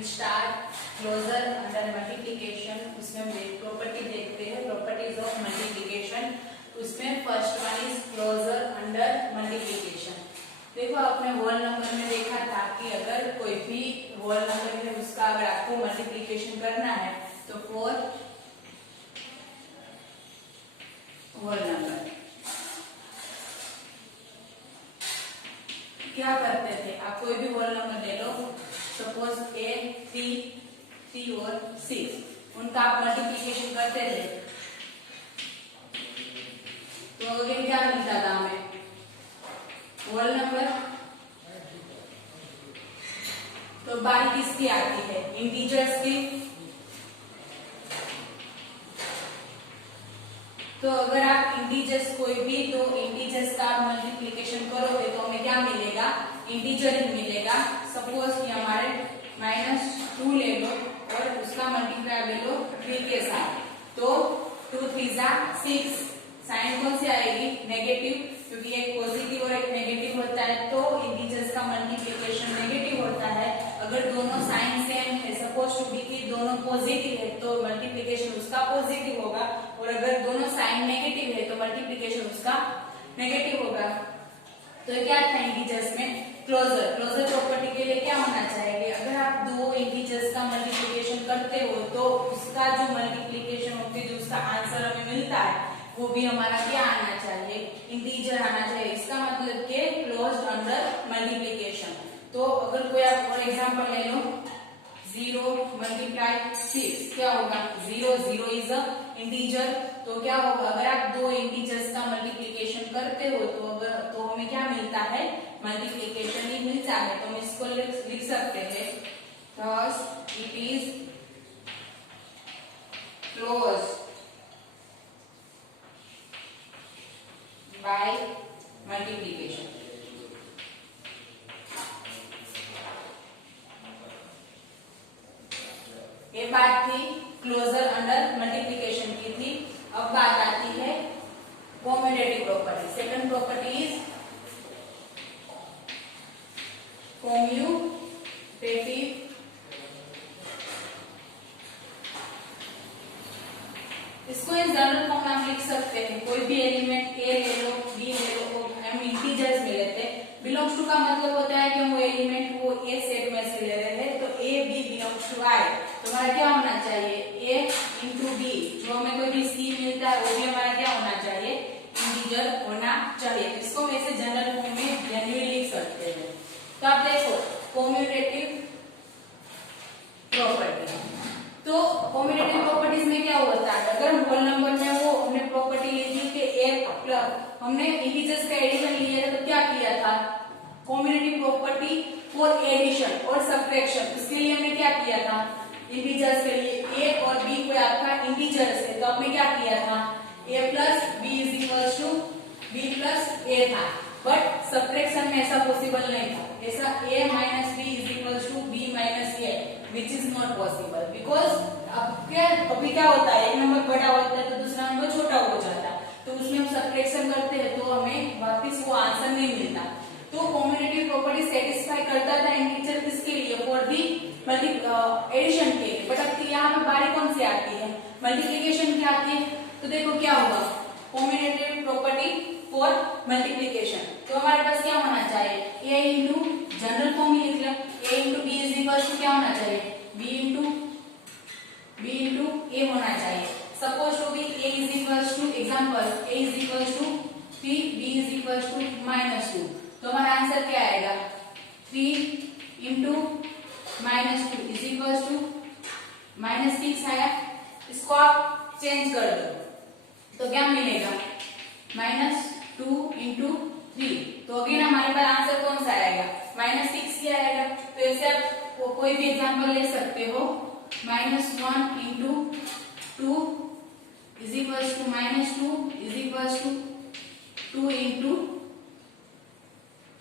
Will start closure under multiplication. उसमें हम property देखते हैं, प्रॉपर्टीज ऑफ मल्टीप्लिकेशन। उसमें first one is closure under multiplication. देखो आपने होल नंबर में देखा था कि अगर कोई भी होल नंबर है उसका अगर आपको मल्टीप्लिकेशन करना है तो फोर होल नंबर क्या करते थे, आप कोई भी होल नंबर ले लो, सपोज ए 3 और 6, उनका आप मल्टीप्लिकेशन करते थे तो अगेन क्या मिलता था हमें, होल नंबर। तो बारी किसकी आती है, इंटीजर्स की। तो अगर आप इंटीजर्स कोई भी दो इंटीजर्स का मल्टीप्लिकेशन करोगे तो हमें क्या मिलेगा, इंटीजर ही मिलेगा। सपोज कि हमारे -2 ले लो और उसका मल्टीप्लाई ले लो 3 के साथ, तो 2 3 6, साइन कौन सी आएगी, नेगेटिव, क्योंकि एक पॉजिटिव और एक नेगेटिव होता है तो इंटीजर्स का मल्टीप्लिकेशन नेगेटिव होता है। अगर दोनों साइन सेम है, सपोज टू बी कि दोनों पॉजिटिव है तो मल्टीप्लिकेशन उसका पॉजिटिव होगा, और अगर दोनों साइन नेगेटिव है तो मल्टीप्लिकेशन उसका नेगेटिव होगा। तो क्या था इंटीजर्स में, क्लोजर। क्लोजर प्रॉपर्टी के लिए क्या होना चाहिए, अगर आप दो इंटीजर्स का मल्टीप्लिकेशन करते हो तो उसका जो मल्टीप्लिकेशन होती है, जो उसका आंसर हमें मिलता है वो भी हमारा क्या आना चाहिए, इंटीजर आना चाहिए। इसका मतलब कि क्लोज्ड अंडर मल्टीप्लिकेशन। तो अगर कोई आप फॉर एग्जांपल ले लो 0 × 6 क्या होगा, 0 0 इज अ इंटीजर। तो क्या होगा, अगर आप दो इंटीजर्स का मल्टीप्लिकेशन करते हो तो हमें क्या मिलता है, मल्टीप्लिकेशन ही मिलता है। तो हम इसको लिख सकते हैं, thus it is closed by multiplication। ये बात थी क्लोजर अंडर मल्टीप्लिकेशन की थी। अब बात आती है commutative property. Second property is commutative. इसको इन जनरल फॉर्म में हम लिख सकते हैं, कोई भी एलिमेंट ए ले लो, बी ले लो, हम इंटीजर्स में लेते हैं। बिलोंग्स टू का मतलब होता है कि वो एलिमेंट वो ए सेट में से ले रहे हैं, तो ए बी बिलोंग्स टू आई। तो हमारा क्या होना चाहिए, ए इंटू बी, जो हमें कोई भी सी मिलता है वो भी हमारा क्या होना चाहिए, इंटीजर होना चाहिए। तो इसको वैसे जनरल फॉर्म में जेन्युइनली लिख सकते हैं। तो आप देखो कॉम्यूटेटिव प्रॉपर्टी, तो कॉम्यूटेटिव प्रॉपर्टीज में क्या होता है, अगर होल नंबर में वो हमने प्रॉपर्टी ली थी कि ए प्लस, हमने इंटीजर्स का एडिशन लिया था तो क्या किया था, कॉम्यूटेटिव प्रॉपर्टी फॉर एडिशन और सब्ट्रैक्शन। इसके लिए हमने क्या किया था, इंटीजर्स के लिए ए और बी को आपका इंटीजर्स है तो आपने क्या किया था, A plus B is equal to B plus A था। बट सब्ट्रैक्शन में ऐसा पॉसिबल नहीं था, ऐसा a minus B is equal to B minus A, which is not possible, because अभी क्या होता है, एक नंबर बड़ा होता है तो दूसरा नंबर छोटा हो जाता है, तो उसमें हम सब्ट्रैक्शन करते हैं तो हमें वापस वो आंसर नहीं मिलता। तो कॉम्यूटेटिव प्रॉपर्टी सेटिस्फाई करता था इंटीजर किसके लिए, फॉर दी एडिशन के लिए। बट अब यहाँ पे बारी कौन सी आती है, मल्टीप्लिकेशन की आती है। तो देखो क्या हुआ, कॉम्यूटेटिव प्रॉपर्टी फॉर मल्टीप्लिकेशन, तो हमारे पास क्या होना चाहिए, a इंटू जनरल फॉर्म ही लिख लो, a into B is equal to क्या होना चाहिए, b इंटू a होना चाहिए। Suppose to be a is equal to example a is equal to 3, b is equal to -2, तो हमारा आंसर क्या आएगा, 3 इंटू -2 इज इक्वल टू -6 आया। इसको आप चेंज कर दो तो क्या मिलेगा, -2 इंटू 3, तो अगेन हमारे पास आंसर कौन सा आएगा, -6 ही आएगा। तो ऐसे आप कोई भी एग्जांपल ले सकते हो, -1 into 2 is equal to -2 is equal to 2 into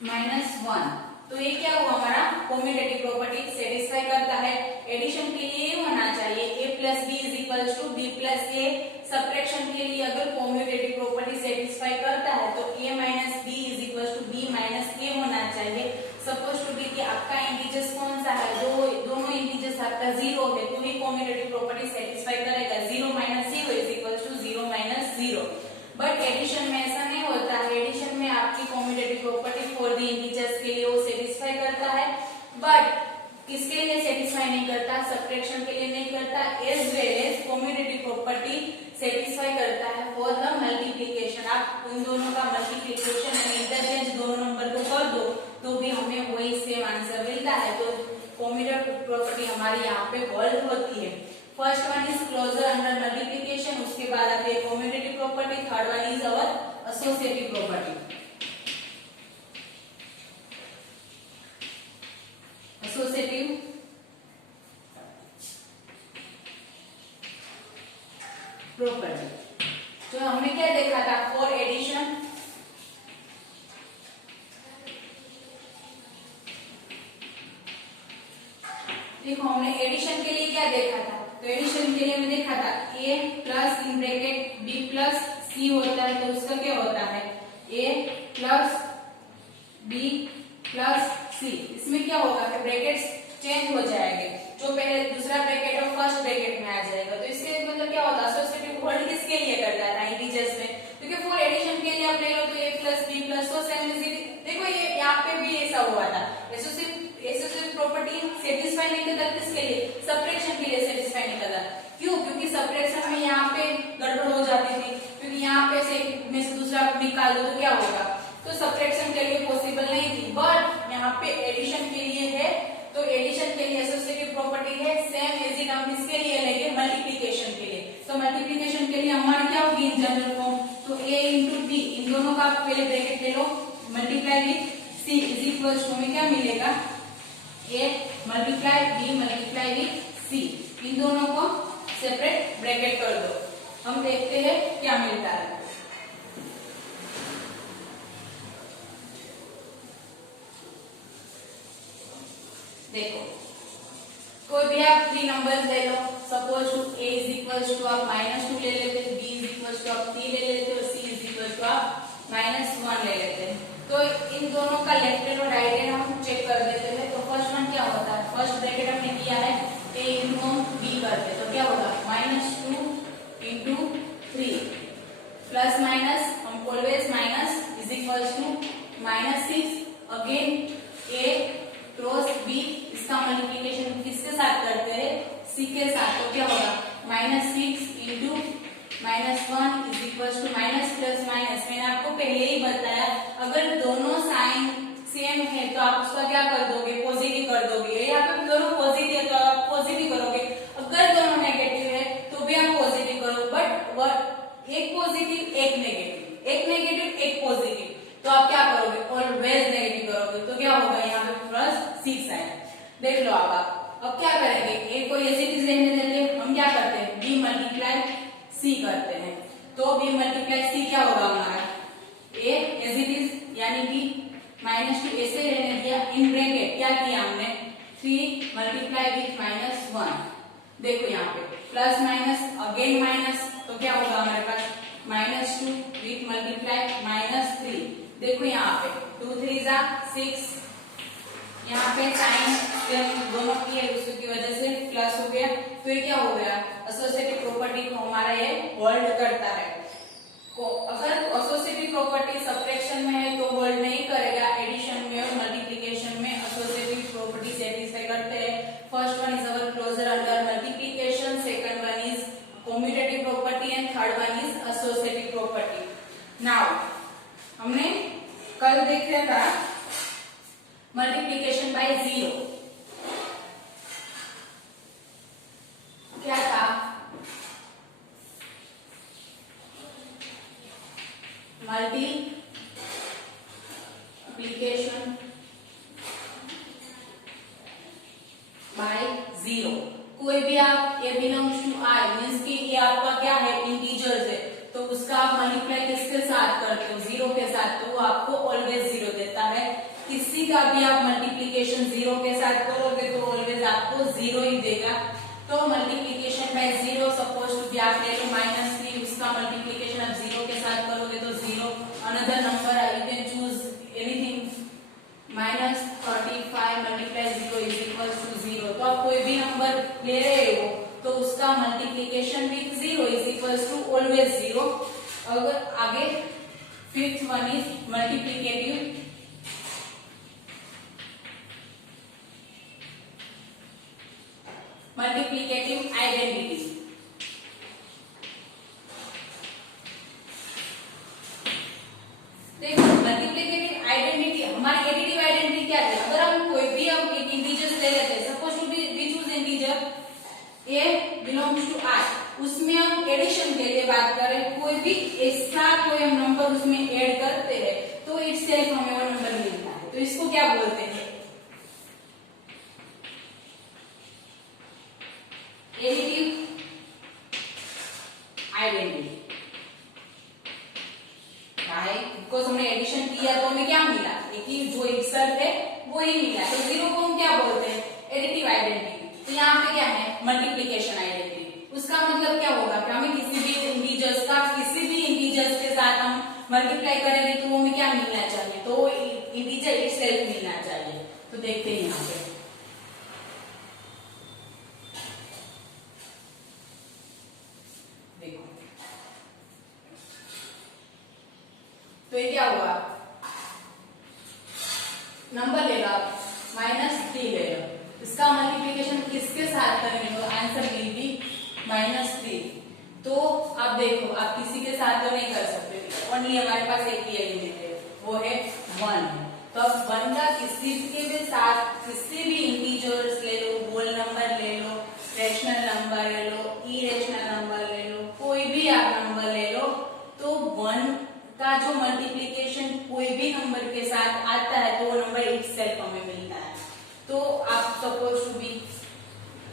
-1। तो ये क्या हुआ, हमारा कॉम्यूटेटिव प्रॉपर्टी सेटिस्फाई करता है। एडिशन के लिए होना चाहिए a plus B is equal to B plus A. Subtraction के लिए अगर कॉम्यूटेटिव प्रॉपर्टी सेटिस्फाई करता है तो a minus B is equal to B minus A होना चाहिए। सपोज टू बी कि आपका इंटीजर्स कौन सा है, दोनों इंटीजर्स प्रॉपर्टी सेटिस्फाई करेगा। 0 minus 0 is equal to 0 minus 0। But addition में ऐसा नहीं होता है। एडिशन में आपकी commutative property for the integers के लिए वो सेटिस्फाई करता है, बट किसके लिए सेटिस्फाई नहीं करता? सब्ट्रैक्शन के लिए नहीं करता। As well as commutative property satisfy करता है फॉर द मल्टीप्लिकेशन। आप उन दोनों का मल्टीप्लिकेशन एंड इंटरचेंज दोनों नंबर को कर दो तो भी हमें वही सेम आंसर मिलता है। तो कॉम्यूटेटिव प्रॉपर्टी हमारी यहाँ पे होल्ड होती है। First one is closure under multiplication, उसके बाद आती है commutative property, third one is our associative property. Associative property तो हमने क्या देखा था? फॉर एडिशन देखो, हमने एडिशन के लिए क्या देखा था? तो एडिशन के लिए हमने देखा था a plus in bracket b plus c होता है, तो उसका क्या होता है? a plus b plus c। इसमें क्या होगा कि ब्रैकेट्स चेंज हो जाएंगे, जो पहले दूसरा ब्रैकेट और फर्स्ट ब्रैकेट में आ जाएगा। तो इसके मतलब क्या होता है? एसोसिएटिव होल्ड किसके लिए करता है? इंटीजर्स में। क्योंकि फॉर एडिशन के लिए आप ले लो तो a प्लस b प्लस तो सेम इज। देखो ये यहाँ पे भी ऐसा हुआ था। एसोसिएटिव प्रॉपर्टी सेटिस्फाई नहीं करता किसके लिए? सब्ट्रैक्शन के लिए सेटिस्फाई नहीं करता। क्यों? क्योंकि सब्ट्रैक्शन में यहाँ पे गड़बड़ हो जाती थी, क्योंकि यहाँ पे से एक में से दूसरा निकाल दो तो क्या होगा? तो सब्ट्रैक्शन के लिए पॉसिबल नहीं थी। बट यहाँ पे एडिशन के लिए है, तो एडिशन के लिए एसोसिएटिव प्रॉपर्टी है सेम एज इट हम इसके लिए लेंगे मल्टीप्लिकेशन के लिए। तो मल्टीप्लिकेशन के लिए हमारी क्या होगी इन जनरल फॉर्म? तो a इंटू b, इन दोनों का आप पहले ब्रैकेट ले लो, multiply with c is equal to हमें क्या मिलेगा? a multiply b multiply with c। इन दोनों को सेपरेट ब्रैकेट कर दो, हम देखते हैं क्या मिलता है। देखो, कोई भी आप 3 नंबर्स ले लो। Suppose to a is equal to आप -2 ले लेते, b इज इक्वल टू आप 3 ले लेते और c इज इक्वल टू आप -1 ले लेते हैं। तो इन दोनों का लेफ्ट हैंड और राइट हैंड हम चेक कर देते हैं। तो फर्स्ट वन क्या होता है? फर्स्ट ब्रैकेट हमने किया है a इंटू b करते, तो क्या होगा? -2 इंटू 3 प्लस माइनस, हम always minus is equal to -6 again a cross b। इसका मल्टीप्लिकेशन किसके साथ करते हैं? c के साथ। तो क्या होगा? -6 into -1 is equal to minus plus minus. मैंने आपको पहले ही बताया, अगर दोनों साइन सेम है तो आप उसका क्या कर दोगे? पॉजिटिव कर दोगे। यहाँ पे दोनों पॉजिटिव है तो आप पॉजिटिव करोगे। अगर दोनों नेगेटिव है तो भी आप पॉजिटिव करो। बट एक पॉजिटिव एक नेगेटिव, एक नेगेटिव एक पॉजिटिव, तो आप क्या करोगे? ऑलवेज नेगेटिव करोगे। तो क्या होगा? यहाँ पे +6 आएगा। देख लो आप अब क्या करेंगे? a को ऐसे किस रहने देते हैं, हम क्या करते हैं? b मल्टीप्लाई c करते हैं। तो b मल्टीप्लाई c क्या होगा हमारा? a एज इट इज, यानी कि -2 ऐसे रहने दिया, इन ब्रैकेट क्या किया हमने? 3 मल्टीप्लाई विथ -1। देखो यहाँ पे प्लस माइनस अगेन माइनस, तो क्या होगा हमारे पास? -2 विथ मल्टीप्लाई -3। देखो यहाँ पे 2 3 6, यहाँ पे साइन दोनों की है, उसकी वजह से प्लस हो गया। फिर क्या हो गया? एसोसिएटिव प्रॉपर्टी को हमारा ये होल्ड करता है। अगर एसोसिएटिव प्रॉपर्टी सब्ट्रैक्शन में है तो होल्ड नहीं करेगा, एडिशन में और मल्टीप्लिकेशन में एसोसिएटिव प्रॉपर्टी सेटिस्फाई करते हैं। First one is our closure under multiplication, second one is commutative property and third one is associative property. Now हमने कल देखा था मल्टीप्लिकेशन बाय 0। क्या था? Multiplication by 0। कोई भी आप a belongs to i means कि ये आपका क्या है? इंटीजर्स है, तो उसका आप मल्टीप्लाई किसके साथ करते हो? 0 के साथ, तो वो आपको ऑलवेज 0 देता है। किसी का भी आप मल्टीप्लिकेशन 0 के साथ करोगे तो ऑलवेज आपको 0 ही देगा। तो मल्टीप्लिकेशन बाय 0, सपोज टू भी आप ले लो -3, उसका मल्टीप्लिकेशन आप 0 के साथ करोगे तो 0। Another number you can choose anything, -35 multiply 0 is equal to 0। तो आप कोई भी नंबर ले रहे हो तो उसका आगे fifth one is multiplicative identity. देखो मल्टीप्लिकेटिव आइडेंटिटी, हमारी एडिटिव आइडेंटिटी क्या है? अगर हम कोई भी हम एक इंटीजर्स ले लेते हैं, suppose to be we choose integer a belongs to i, उसमें हम एडिशन के लिए बात करें, कोई भी ऐसा कोई हम नंबर उसमें ऐड करते हैं तो इटसेल्फ हमें वो नंबर मिलता है, तो इसको क्या बोलते हैं? Additive identity. बिकॉज हमने एडिशन किया तो हमें क्या मिला? एक ही जो इटसेल्फ है वो ही मिला, तो जीरो को हम क्या बोलते हैं? Additive identity. तो यहाँ पे क्या है? Multiplication identity. उसका मतलब क्या होगा कि हमें किसी भी इंटीजर्स के साथ हम मल्टीप्लाई करेंगे तो हमें क्या मिलना चाहिए? तो इंटीजर इटसेल्फ मिलना चाहिए। तो देखते हैं यहाँ पे, देखो तो ये क्या हुआ? नंबर ले लो आप, -3 ले लो, इसका मल्टीप्लिकेशन किसके साथ करेंगे तो आंसर विल बी -3। तो आप देखो, आप किसी के साथ तो नहीं कर सकते, ओनली हमारे पास एक ही एलिमेंट है, वो है 1। तो अब 1 का किसी के भी साथ किसी भी इंटीजर्स ले लो, होल नंबर ले लो, रैशनल नंबर ले लो, इरेशनल नंबर ले लो, कोई भी आप नंबर ले लो, तो 1 का जो मल्टीप्लिकेशन कोई भी नंबर के साथ आता है तो वो नंबर इटसेल्फ हमें मिलता है। तो आप सपोज टू बी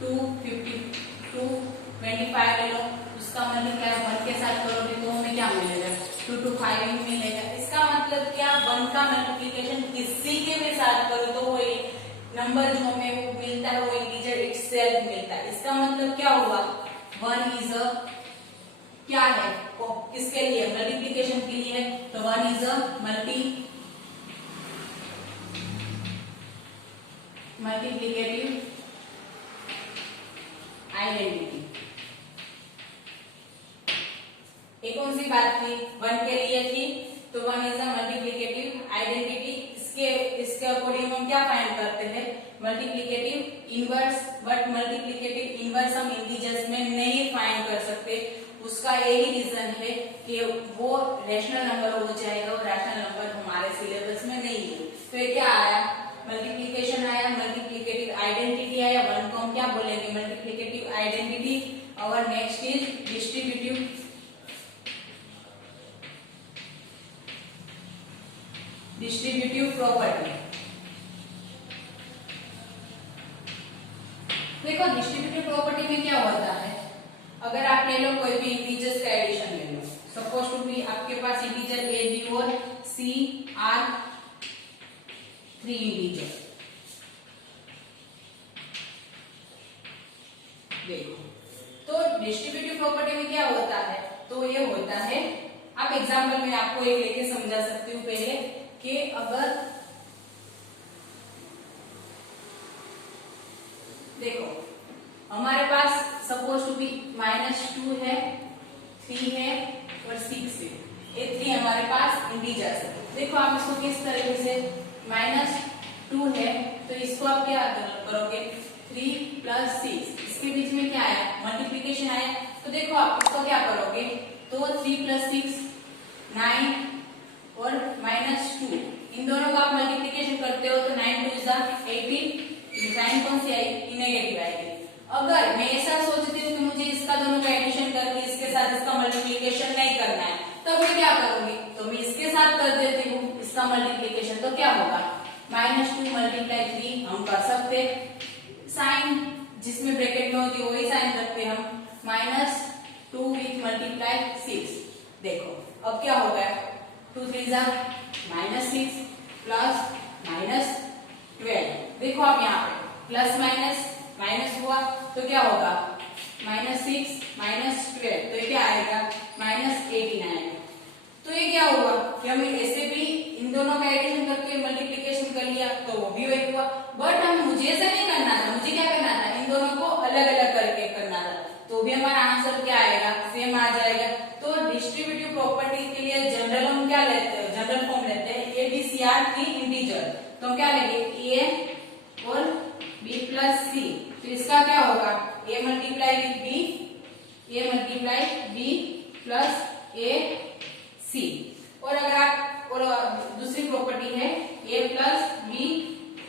225 ले लो, उसका मल्टीप्लाई 1 के साथ करोगे तो हमें क्या मिलेगा? 2 to 5 मिलेगा। इसका मतलब क्या? 1 का मल्टीप्लिकेशन किसी के भी साथ करो तो वो नंबर जो हमें वो मिलता है वो इंटीजर इटसेल्फ मिलता है। इसका मतलब क्या हुआ? 1 इज अ क्या है? किसके लिए? मल्टीप्लिकेशन के लिए, तो 1 इज अ मल्टीप्लिकेटिव आइडेंटिटी। एक कौन सी बात थी? 1 के लिए थी, तो 1 इज अ मल्टीप्लिकेटिव आइडेंटिटी। इसके अकॉर्डिंग हम क्या फाइंड करते हैं? Multiplicative inverse. But multiplicative inverse हम इंटीजर्स में नहीं फाइंड कर सकते। उसका यही रीजन है कि वो रैशनल नंबर हो जाएगा और रैशनल नंबर हमारे सिलेबस में नहीं है। तो ये क्या आया? मल्टीप्लिकेशन आया, मल्टीप्लिकेटिव आइडेंटिटी आया। 1 को हम क्या बोलेंगे? Multiplicative identity. और नेक्स्ट इज डिस्ट्रीब्यूटिव प्रॉपर्टी। देखो डिस्ट्रीब्यूटिव प्रॉपर्टी में क्या होता है? अगर आप ले लो कोई भी इंटीजर्स का एडिशन ले लो, सपोज टू बी आपके पास इंटीजर ए बी और सी आर 3 इंटीजर। देखो तो डिस्ट्रीब्यूटिव प्रॉपर्टी में क्या होता है? तो ये होता है, आप एग्जांपल में आपको एक लेके समझा सकती हूँ पहले कि अगर देखो हमारे पास सपोज टू बी -2 है, 3 है और 6 है। ये 3 हमारे पास इंटीजर्स है। देखो आप इसको किस तरीके से, -2 है तो इसको आप क्या करोगे? 3 + 6, इसके बीच में क्या आया? मल्टीप्लिकेशन आया। तो देखो आप इसको क्या करोगे? तो 3 + 6 9 और -2, इन दोनों का आप मल्टीप्लिकेशन करते हो तो 9 × 2 = 18। 9 कौन सी आई? नेगेटिव आएगी। अगर मैं ऐसा सोचती हूँ कि मुझे इसका दोनों का एडिशन करके इसके साथ इसका मल्टीप्लिकेशन नहीं करना है, तो मैं क्या करूंगी? तो मैं इसके साथ कर देती हूँ इसका मल्टीप्लिकेशन, तो क्या होगा? -2 × 3 हम कर सकते, साइन जिसमें ब्रैकेट में होती है वही साइन रखते हम, -2 विथ मल्टीप्लाई 6। देखो अब क्या हो गया? 2 × 3 = -6 प्लस -12। देखो आप यहाँ पे प्लस माइनस हुआ तो क्या होगा? -6 -12, तो ये क्या आएगा? -18 आएगा। तो ये क्या हुआ कि हमने ऐसे भी इन दोनों का एडिशन करके मल्टीप्लिकेशन कर लिया तो वो भी वही हुआ। बट हम मुझे ऐसा नहीं करना था, मुझे क्या करना था? इन दोनों को अलग अलग करके करना था। तो भी हमारा आंसर क्या आएगा, सेम आ जाएगा। तो डिस्ट्रीब्यूटिव प्रॉपर्टी के लिए जनरल हम क्या लेते हैं, जनरल फॉर्म लेते हैं ए बी सी आर की इंटीजर। तो हम क्या लेंगे, ए और बी प्लस सी। तो इसका क्या होगा, A multiply with B, A multiply B plus A C. और अगर आप और दूसरी प्रॉपर्टी है ए प्लस बी,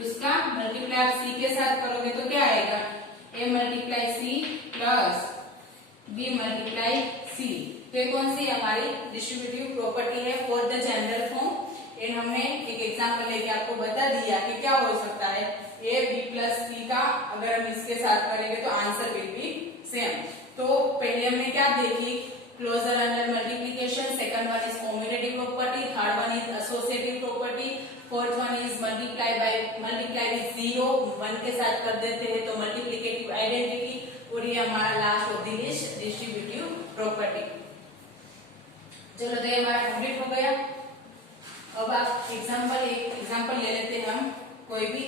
उसका मल्टीप्लाई आप सी के साथ करोगे तो क्या आएगा, A multiply C plus B multiply C. तो ये कौन सी हमारी डिस्ट्रीब्यूटिव प्रॉपर्टी है for the general form. And हमने एक एग्जांपल लेके आपको बता दिया कि क्या हो सकता है, ए बी प्लस सी का अगर हम इसके साथ करेंगे तो आंसर विल बी सेम। तो पहले हमने क्या देखी, closure under multiplication, second one is commutative property, third one is associative property, fourth one is multiply with zero, one के साथ कर देते हैं तो मल्टीप्लिकेटिव आइडेंटिटी, और ये हमारा last of the list distributive property. चलो तो ये हमारा कंप्लीट हो गया। अब आप एक एग्जांपल ले लेते हैं हम कोई भी।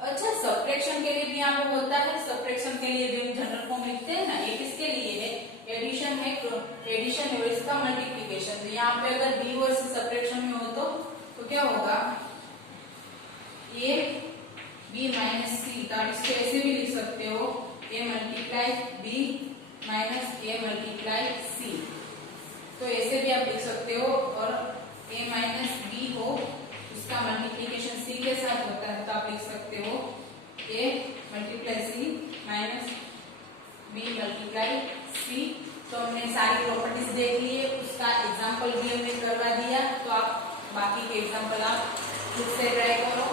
अच्छा, सब्ट्रैक्शन के लिए भी यहाँ पे होता है, सब्ट्रैक्शन के लिए भी हम जनरल फॉर्म लिखते हैं ना, ये किसके लिए है, एडिशन है, एडिशन है और इसका मल्टीप्लिकेशन। तो यहाँ पे अगर बी और सी सब्ट्रैक्शन में हो तो क्या होगा, ए बी माइनस सी का इसको ऐसे भी लिख सकते हो, ए मल्टीप्लाई बी माइनस ए मल्टीप्लाई सी। तो ऐसे भी आप लिख सकते हो। और ए माइनस बी हो, उसका मल्टीप्लिकेशन सी के साथ होता है तो आप लिख सकते हो ए मल्टीप्लाई सी माइनस बी मल्टीप्लाई सी। तो हमने सारी प्रॉपर्टीज देख ली है, उसका एग्जांपल भी हमने करवा दिया। तो आप बाकी के एग्जांपल आप खुद से ट्राई करो।